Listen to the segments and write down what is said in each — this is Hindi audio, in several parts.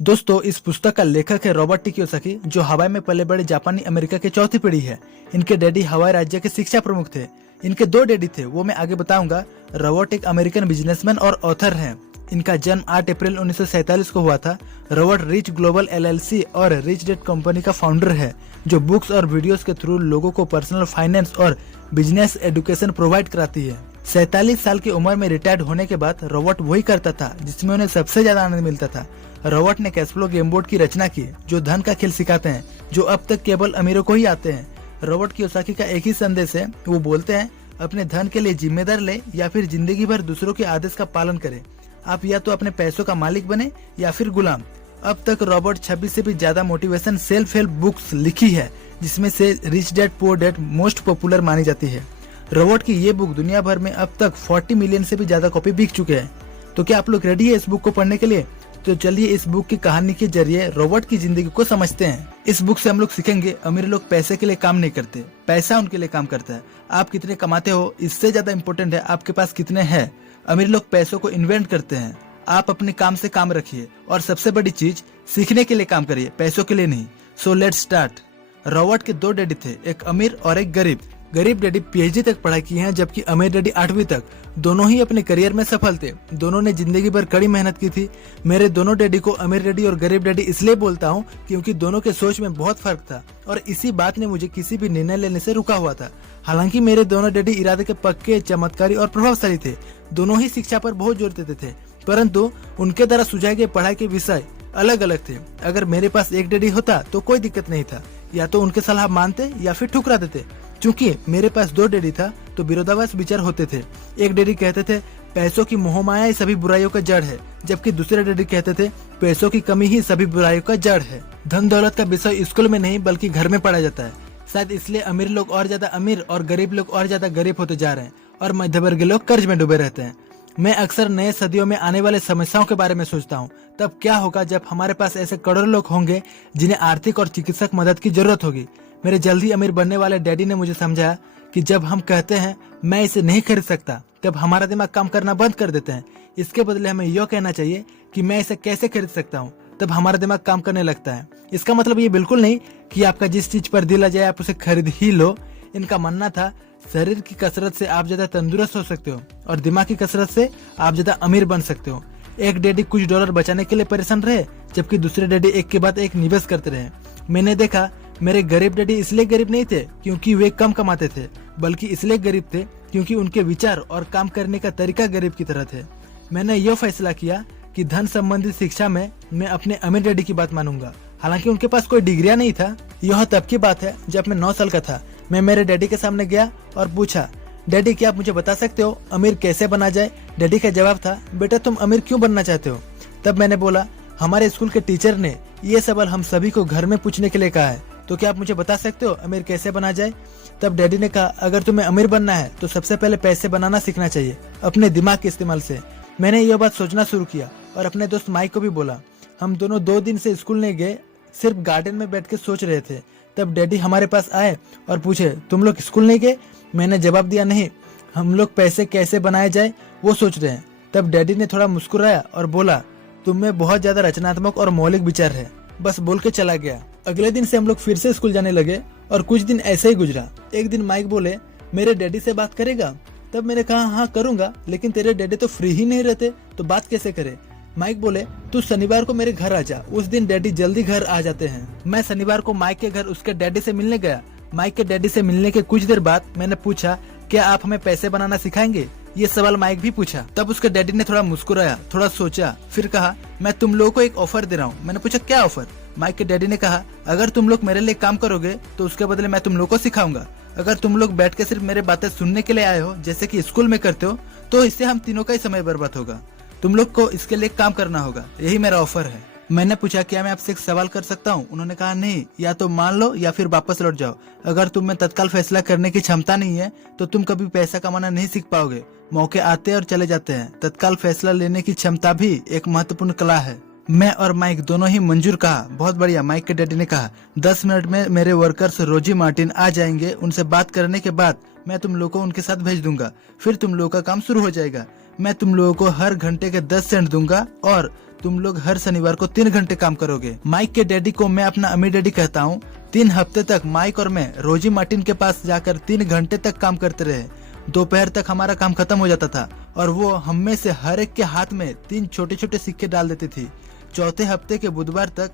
दोस्तों, इस पुस्तक का लेखक है रॉबर्ट टी कियोसाकी, जो हवाई में पले बड़े जापानी अमेरिका के चौथी पीढ़ी है। इनके डैडी हवाई राज्य के शिक्षा प्रमुख थे। इनके दो डैडी थे, वो मैं आगे बताऊंगा। रॉबर्ट एक अमेरिकन बिजनेसमैन और ऑथर हैं। इनका जन्म 8 अप्रैल 1947 को हुआ था। रॉबर्ट रिच ग्लोबल LLC और रिच डैड कंपनी का फाउंडर है, जो बुक्स और वीडियोस के थ्रू लोगों को पर्सनल फाइनेंस और बिजनेस एजुकेशन प्रोवाइड कराती है। 47 साल की उम्र में रिटायर्ड होने के बाद रॉबर्ट वही करता था जिसमें उन्हें सबसे ज्यादा आनंद मिलता था। रॉबर्ट ने कैशफ्लो गेम बोर्ड की रचना की, जो धन का खेल सिखाते हैं, जो अब तक केवल अमीरों को ही आते हैं। रॉबर्ट कियोसाकी का एक ही संदेश है, वो बोलते हैं अपने धन के लिए जिम्मेदार ले या फिर जिंदगी भर दूसरों के आदेश का पालन करें। आप या तो अपने पैसों का मालिक बने या फिर गुलाम। अब तक रॉबर्ट 26 से भी ज्यादा मोटिवेशन सेल्फ हेल्प बुक्स लिखी है, जिसमें से rich dad poor dad most popular मानी जाती है। रॉबर्ट की ये बुक दुनिया भर में अब तक 40 मिलियन से भी ज्यादा कॉपी बिक चुके हैं। तो क्या आप लोग रेडी है इस बुक को पढ़ने के लिए? तो चलिए इस बुक की कहानी के जरिए रॉबर्ट की जिंदगी को समझते हैं। इस बुक से हम लोग सीखेंगे, अमीर लोग पैसे के लिए काम नहीं करते, पैसा उनके लिए काम करता है। आप कितने कमाते हो इससे ज्यादा इम्पोर्टेंट है आपके पास कितने हैं। अमीर लोग पैसों को इन्वेंट करते हैं। आप अपने काम से काम रखिए और सबसे बड़ी चीज, सीखने के लिए काम करिए, पैसों के लिए नहीं। So let's start. रॉबर्ट के दो डैडी थे, एक अमीर और एक गरीब। गरीब डैडी PhD तक पढ़ाई की है, जबकि अमीर डैडी 8वीं तक। दोनों ही अपने करियर में सफल थे। दोनों ने जिंदगी भर कड़ी मेहनत की थी। मेरे दोनों डैडी को अमीर डैडी और गरीब डैडी इसलिए बोलता हूँ क्योंकि दोनों के सोच में बहुत फर्क था और इसी बात ने मुझे किसी भी निर्णय लेने से रुका हुआ था। हालांकि मेरे दोनों डैडी इरादे के पक्के, चमत्कारी और प्रभावशाली थे। दोनों ही शिक्षा पर बहुत जोर देते थे, परंतु उनके द्वारा सुझाए गए पढ़ाई के विषय अलग अलग थे। अगर मेरे पास एक डैडी होता तो कोई दिक्कत नहीं था, या तो उनके सलाह मानते या फिर ठुकरा देते। चूंकि मेरे पास दो डैडी था तो विरोधाभास विचार होते थे। एक डैडी कहते थे पैसों की मोहमाया ही सभी बुराइयों का जड़ है, जबकि दूसरे डैडी कहते थे पैसों की कमी ही सभी बुराइयों का जड़ है। धन दौलत का विषय स्कूल में नहीं बल्कि घर में पढ़ा जाता है। शायद इसलिए अमीर लोग और ज्यादा अमीर और गरीब लोग और ज्यादा गरीब होते जा रहे हैं और मध्यवर्गीय लोग कर्ज में डूबे रहते हैं। मैं अक्सर नए सदियों में आने वाले समस्याओं के बारे में सोचता हूँ। तब क्या होगा जब हमारे पास ऐसे करोड़ों लोग होंगे जिन्हें आर्थिक और चिकित्सक मदद की जरूरत होगी। मेरे जल्दी अमीर बनने वाले डैडी ने मुझे समझाया कि जब हम कहते हैं मैं इसे नहीं खरीद सकता, तब हमारा दिमाग काम करना बंद कर देते हैं। इसके बदले हमें यह कहना चाहिए कि मैं इसे कैसे खरीद सकता हूँ, तब हमारा दिमाग काम करने लगता है। इसका मतलब ये बिल्कुल नहीं कि आपका जिस चीज पर दिल आ जाए आप उसे खरीद ही लो। इनका मानना था शरीर की कसरत से आप ज्यादा तंदुरुस्त हो सकते हो और दिमाग की कसरत से आप ज्यादा अमीर बन सकते हो। एक डैडी कुछ डॉलर बचाने के लिए परेशान रहे, जबकि दूसरे डैडी एक के बाद एक निवेश करते रहे। मैंने देखा मेरे गरीब डैडी इसलिए गरीब नहीं थे क्योंकि वे कम कमाते थे, बल्कि इसलिए गरीब थे क्योंकि उनके विचार और काम करने का तरीका गरीब की तरह थे। मैंने यह फैसला किया कि धन संबंधित शिक्षा में मैं अपने अमीर डैडी की बात मानूंगा। हालांकि उनके पास कोई डिग्रियां नहीं था। यह तब की बात है जब मैं 9 साल का था। मैं मेरे डैडी के सामने गया और पूछा, डैडी क्या आप मुझे बता सकते हो अमीर कैसे बना जाए? डैडी का जवाब था, बेटा तुम अमीर क्यों बनना चाहते हो? तब मैंने बोला, हमारे स्कूल के टीचर ने ये सवाल हम सभी को घर में पूछने के लिए कहा है, तो क्या आप मुझे बता सकते हो अमीर कैसे बना जाए? तब डैडी ने कहा, अगर तुम्हें अमीर बनना है तो सबसे पहले पैसे बनाना सीखना चाहिए, अपने दिमाग के इस्तेमाल से। मैंने यह बात सोचना शुरू किया और अपने दोस्त माइक को भी बोला। हम दोनों 2 दिन से स्कूल नहीं गए, सिर्फ गार्डन में बैठ के सोच रहे थे। तब डैडी हमारे पास आए और पूछे, तुम लोग स्कूल नहीं गए? मैंने जवाब दिया, नहीं, हम लोग पैसे कैसे बनाए जाए वो सोच रहे हैं। तब डैडी ने थोड़ा मुस्कुराया और बोला, तुम में बहुत ज्यादा रचनात्मक और मौलिक विचार है। बस बोल के चला गया। अगले दिन से हम लोग फिर से स्कूल जाने लगे और कुछ दिन ऐसे ही गुजरा। एक दिन माइक बोले, मेरे डैडी से बात करेगा? तब मैंने कहा, हाँ करूंगा, लेकिन तेरे डैडी तो फ्री ही नहीं रहते, तो बात कैसे करे? माइक बोले, तू शनिवार को मेरे घर आ जा। उस दिन डैडी जल्दी घर आ जाते हैं। मैं शनिवार को माइक के घर उसके डैडी से मिलने गया। माइक के डैडी से मिलने के कुछ देर बाद मैंने पूछा, क्या आप हमें पैसे बनाना सिखाएंगे? ये सवाल माइक भी पूछा। तब उसके डैडी ने थोड़ा मुस्कुराया, थोड़ा सोचा, फिर कहा, मैं तुम लोगों को एक ऑफर दे रहा हूँ। मैंने पूछा, क्या ऑफर? माइक के डैडी ने कहा, अगर तुम लोग मेरे लिए काम करोगे तो उसके बदले मैं तुम लोग को सिखाऊंगा। अगर तुम लोग बैठ के सिर्फ मेरे बातें सुनने के लिए आए हो, जैसे कि स्कूल में करते हो, तो इससे हम तीनों का ही समय बर्बाद होगा। तुम लोग को इसके लिए काम करना होगा, यही मेरा ऑफर है। मैंने पूछा, क्या मैं आपसे एक सवाल कर सकता हूँ? उन्होंने कहा, नहीं, या तो मान लो या फिर वापस लौट जाओ। अगर तुम में तत्काल फैसला करने की क्षमता नहीं है तो तुम कभी पैसा कमाना नहीं सीख पाओगे। मौके आते और चले जाते हैं, तत्काल फैसला लेने की क्षमता भी एक महत्वपूर्ण कला है। मैं और माइक दोनों ही मंजूर कहा। बहुत बढ़िया, माइक के डैडी ने कहा। 10 मिनट में मेरे वर्कर्स रोजी मार्टिन आ जाएंगे। उनसे बात करने के बाद मैं तुम लोगों को उनके साथ भेज दूंगा, फिर तुम लोगों का काम शुरू हो जाएगा। मैं तुम लोगों को हर घंटे के 10 सेंट दूंगा और तुम लोग हर शनिवार को 3 घंटे काम करोगे। माइक के डैडी को मैं अपना अमीर डैडी कहता हूँ। 3 हफ्ते तक माइक और मैं रोजी मार्टिन के पास जाकर 3 घंटे तक काम करते रहे। दोपहर तक हमारा काम खत्म हो जाता था और वो हम में से हर एक के हाथ में 3 छोटे छोटे सिक्के डाल देती थी। चौथे हफ्ते के बुधवार तक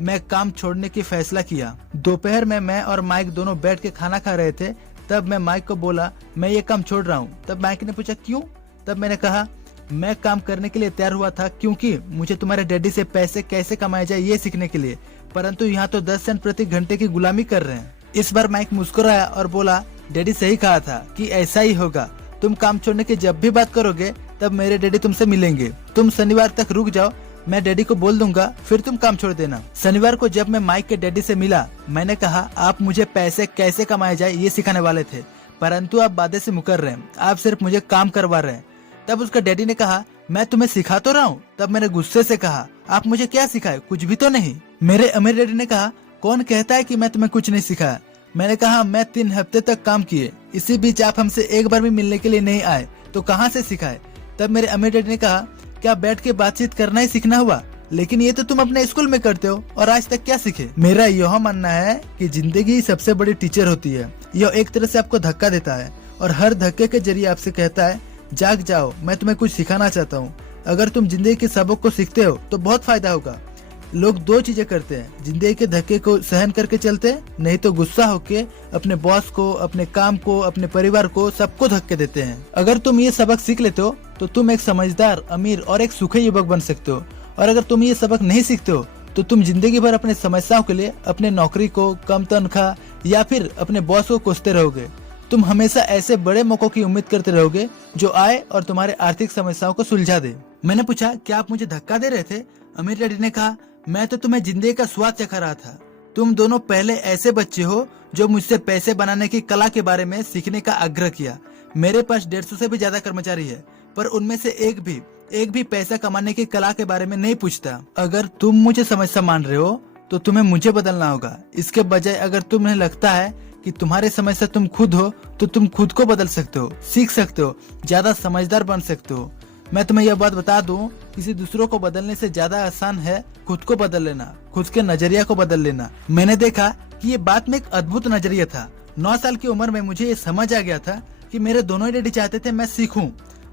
मैं काम छोड़ने की फैसला किया। दोपहर में मैं और माइक दोनों बैठ के खाना खा रहे थे। तब मैं माइक को बोला, मैं ये काम छोड़ रहा हूँ। तब माइक ने पूछा, क्यों? तब मैंने कहा, मैं काम करने के लिए तैयार हुआ था क्योंकि मुझे तुम्हारे डैडी से पैसे कैसे कमाए जाए ये सीखने के लिए, परंतु यहाँ तो 10 सेंट प्रति घंटे की गुलामी कर रहे हैं। इस बार माइक मुस्कुराया और बोला, डैडी सही कहा था कि ऐसा ही होगा। तुम काम छोड़ने की जब भी बात करोगे तब मेरे डैडी तुमसे मिलेंगे। तुम शनिवार तक रुक जाओ, मैं डैडी को बोल दूंगा, फिर तुम काम छोड़ देना। शनिवार को जब मैं माइक के डैडी से मिला, मैंने कहा, आप मुझे पैसे कैसे कमाए जाए ये सिखाने वाले थे, परंतु आप वादे से मुकर रहे हैं, आप सिर्फ मुझे काम करवा रहे हैं। तब उसका डैडी ने कहा, मैं तुम्हें सिखा तो रहा हूँ। तब मैंने गुस्से से कहा, आप मुझे क्या सिखाए, कुछ भी तो नहीं। मेरे अमीर डैडी ने कहा, कौन कहता है कि मैं तुम्हें कुछ नहीं सिखाया। मैंने कहा, मैं 3 हफ्ते तक काम किए, इसी बीच आप हमसे एक बार भी मिलने के लिए नहीं आए, तो कहाँ से सिखाए। तब मेरे अमीर डैडी ने कहा, क्या बैठ के बातचीत करना ही सीखना हुआ? लेकिन ये तो तुम अपने स्कूल में करते हो और आज तक क्या सीखे। मेरा यह मानना है कि जिंदगी सबसे बड़ी टीचर होती है। यह एक तरह से आपको धक्का देता है और हर धक्के के जरिए आपसे कहता है, जाग जाओ, मैं तुम्हें कुछ सिखाना चाहता हूँ। अगर तुम जिंदगी के सबक को सीखते हो तो बहुत फायदा होगा। लोग 2 चीजें करते हैं, जिंदगी के धक्के को सहन करके चलते हैं, नहीं तो गुस्सा होके अपने बॉस को, अपने काम को, अपने परिवार को, सबको धक्के देते हैं। अगर तुम ये सबक सीख लेते हो तो तुम एक समझदार, अमीर और एक सुखी युवक बन सकते हो। और अगर तुम ये सबक नहीं सीखते हो तो तुम जिंदगी भर अपने समस्याओं के लिए अपने नौकरी को, कम तनख्वाह या फिर अपने बॉस को कोसते रहोगे। तुम हमेशा ऐसे बड़े मौकों की उम्मीद करते रहोगे जो आए और तुम्हारे आर्थिक समस्याओं को सुलझा दे। मैंने पूछा, क्या आप मुझे धक्का दे रहे थे? अमीर डैडी ने कहा, मैं तो तुम्हें जिंदगी का स्वाद चखा रहा था। तुम दोनों पहले ऐसे बच्चे हो जो मुझसे पैसे बनाने की कला के बारे में सीखने का आग्रह किया। मेरे पास 150 से भी ज्यादा कर्मचारी है, पर उनमें से एक भी पैसा कमाने की कला के बारे में नहीं पूछता। अगर तुम मुझे समस्या मान रहे हो तो तुम्हें मुझे बदलना होगा। इसके बजाय अगर तुम्हें लगता है कि तुम्हारे समस्या तुम खुद हो तो तुम खुद को बदल सकते हो, सीख सकते हो, ज्यादा समझदार बन सकते हो। मैं तुम्हें यह बात बता दूं, किसी दूसरों को बदलने से ज्यादा आसान है खुद को बदल लेना, खुद के नजरिया को बदल लेना। मैंने देखा कि ये बात में एक अद्भुत नजरिया था। 9 साल की उम्र में मुझे ये समझ आ गया था कि मेरे दोनों डैडी चाहते थे मैं सीखूं।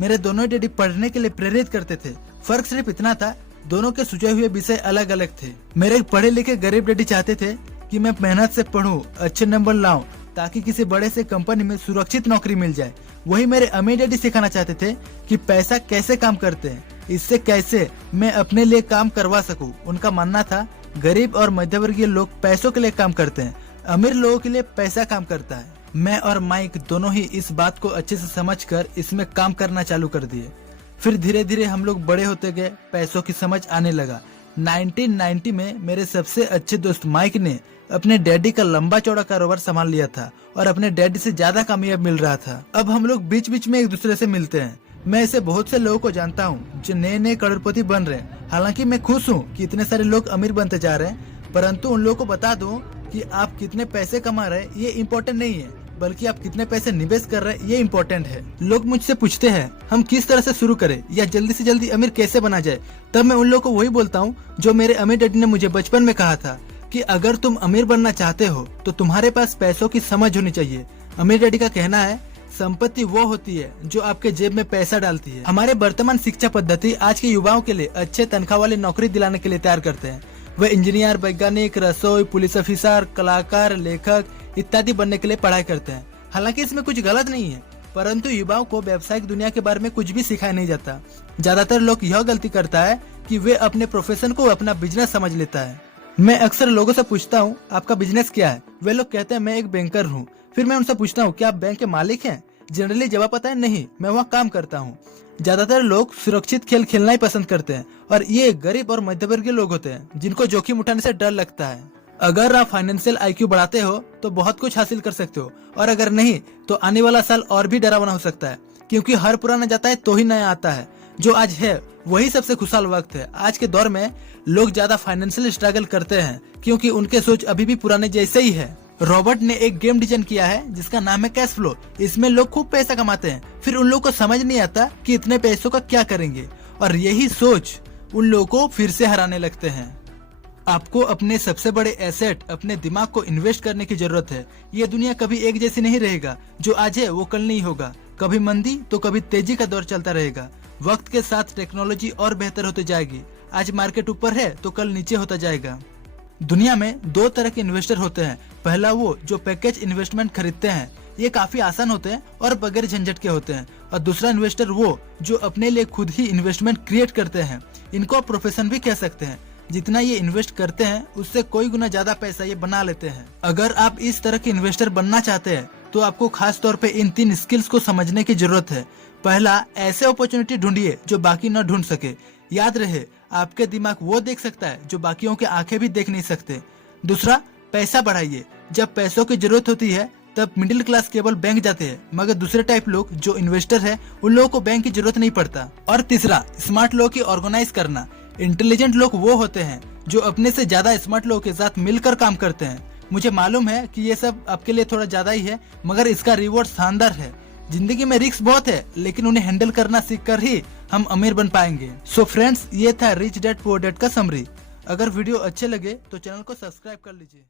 मेरे दोनों डैडी पढ़ने के लिए प्रेरित करते थे। फर्क सिर्फ इतना था, दोनों के सुझाए हुए विषय अलग अलग थे। मेरे पढ़े लिखे गरीब डैडी चाहते थे कि मैं मेहनत से पढूं, अच्छे नंबर लाऊं, ताकि किसी बड़े से कंपनी में सुरक्षित नौकरी मिल जाए। वही मेरे अमीर डैडी सिखाना चाहते थे कि पैसा कैसे काम करते हैं, इससे कैसे मैं अपने लिए काम करवा सकूं। उनका मानना था, गरीब और मध्यवर्गीय लोग पैसों के लिए काम करते हैं, अमीर लोगों के लिए पैसा काम करता है। मैं और माइक दोनों ही इस बात को अच्छे से समझकर इसमें काम करना चालू कर दिए। फिर धीरे धीरे हम लोग बड़े होते गए, पैसों की समझ आने लगा। 1990 में मेरे सबसे अच्छे दोस्त माइक ने अपने डैडी का लंबा चौड़ा कारोबार संभाल लिया था और अपने डैडी से ज्यादा कामयाब मिल रहा था। अब हम लोग बीच बीच में एक दूसरे से मिलते हैं। मैं ऐसे बहुत से लोगों को जानता हूँ जो नए नए करोड़पति बन रहे हैं। हालांकि मैं खुश हूँ कि इतने सारे लोग अमीर बनते जा रहे हैं, परंतु उन लोगों को बता दूं कि आप कितने पैसे कमा रहे हैं ये इम्पोर्टेंट नहीं है, बल्कि आप कितने पैसे निवेश कर रहे हैं ये इम्पोर्टेंट है। लोग मुझसे पूछते हैं हम किस तरह से शुरू करें या जल्दी से जल्दी अमीर कैसे बना जाए, तब मैं उन लोगों को वही बोलता हूँ जो मेरे अमीर डैडी ने मुझे बचपन में कहा था कि अगर तुम अमीर बनना चाहते हो तो तुम्हारे पास पैसों की समझ होनी चाहिए। अमीर डैडी का कहना है, संपत्ति वो होती है जो आपके जेब में पैसा डालती है। हमारे वर्तमान शिक्षा पद्धति आज के युवाओं के लिए अच्छे तनख्वाह वाली नौकरी दिलाने के लिए तैयार करते हैं। वे इंजीनियर, वैज्ञानिक, रसोई, पुलिस ऑफिसर, कलाकार, लेखक इत्यादि बनने के लिए पढ़ाई करते हैं। हालांकि इसमें कुछ गलत नहीं है, परंतु युवाओं को व्यावसायिक दुनिया के बारे में कुछ भी सिखाया नहीं जाता। ज्यादातर लोग यह गलती करता है कि वे अपने प्रोफेशन को अपना बिजनेस समझ लेता है। मैं अक्सर लोगों से पूछता हूँ आपका बिजनेस क्या है? वे लोग कहते हैं मैं एक बैंकर हूँ। फिर मैं उनसे पूछता हूँ क्या आप बैंक के मालिक हैं? जनरली जवाब आता है नहीं, मैं वहाँ काम करता हूँ। ज्यादातर लोग सुरक्षित खेल खेलना ही पसंद करते हैं और ये गरीब और मध्यवर्गीय लोग होते हैं जिनको जोखिम उठाने से डर लगता है। अगर आप फाइनेंशियल IQ बढ़ाते हो तो बहुत कुछ हासिल कर सकते हो, और अगर नहीं तो आने वाला साल और भी डरावना हो सकता है, क्योंकि हर पुराना जाता है तो ही नया आता है। जो आज है वही सबसे खुशहाल वक्त है। आज के दौर में लोग ज्यादा फाइनेंशियल स्ट्रगल करते हैं क्योंकि उनके सोच अभी भी पुराने जैसे ही है। रॉबर्ट ने एक गेम डिजाइन किया है जिसका नाम है कैश फ्लो। इसमें लोग खूब पैसा कमाते हैं, फिर उन लोगों को समझ नहीं आता कि इतने पैसों का क्या करेंगे, और यही सोच उन लोगों को फिर से हराने लगते हैं। आपको अपने सबसे बड़े एसेट अपने दिमाग को इन्वेस्ट करने की जरूरत है। ये दुनिया कभी एक जैसी नहीं रहेगा। जो आज है वो कल नहीं होगा। कभी मंदी तो कभी तेजी का दौर चलता रहेगा। वक्त के साथ टेक्नोलॉजी और बेहतर होती जाएगी। आज मार्केट ऊपर है तो कल नीचे होता जाएगा। दुनिया में दो तरह के इन्वेस्टर होते हैं। पहला वो जो पैकेज इन्वेस्टमेंट खरीदते हैं, ये काफी आसान होते हैं और बगैर झंझट के होते हैं। और दूसरा इन्वेस्टर वो जो अपने लिए खुद ही इन्वेस्टमेंट क्रिएट करते हैं। इनको प्रोफेशन भी कह सकते हैं। जितना ये इन्वेस्ट करते हैं उससे कई गुना ज्यादा पैसा ये बना लेते हैं। अगर आप इस तरह के इन्वेस्टर बनना चाहते हैं तो आपको खास तौर पे इन 3 स्किल्स को समझने की जरूरत है। पहला, ऐसे अपॉर्चुनिटी ढूंढिए जो बाकी न ढूंढ सके। याद रहे, आपके दिमाग वो देख सकता है जो बाकियों के आंखें भी देख नहीं सकते। दूसरा, पैसा बढ़ाइए। जब पैसों की जरूरत होती है तब मिडिल क्लास केवल बैंक जाते हैं, मगर दूसरे टाइप लोग जो इन्वेस्टर है उन लोगों को बैंक की जरूरत नहीं पड़ता। और तीसरा, स्मार्ट लोगों की ऑर्गेनाइज करना। इंटेलिजेंट लोग वो होते हैं जो अपने से ज्यादा स्मार्ट लोगों के साथ मिलकर काम करते हैं। मुझे मालूम है कि ये सब आपके लिए थोड़ा ज्यादा ही है, मगर इसका रिवॉर्ड शानदार है। जिंदगी में रिस्क बहुत है, लेकिन उन्हें हैंडल करना सीखकर ही हम अमीर बन पाएंगे। सो फ्रेंड्स, ये था रिच डैड पुअर डैड का समरी। अगर वीडियो अच्छे लगे तो चैनल को सब्सक्राइब कर लीजिए।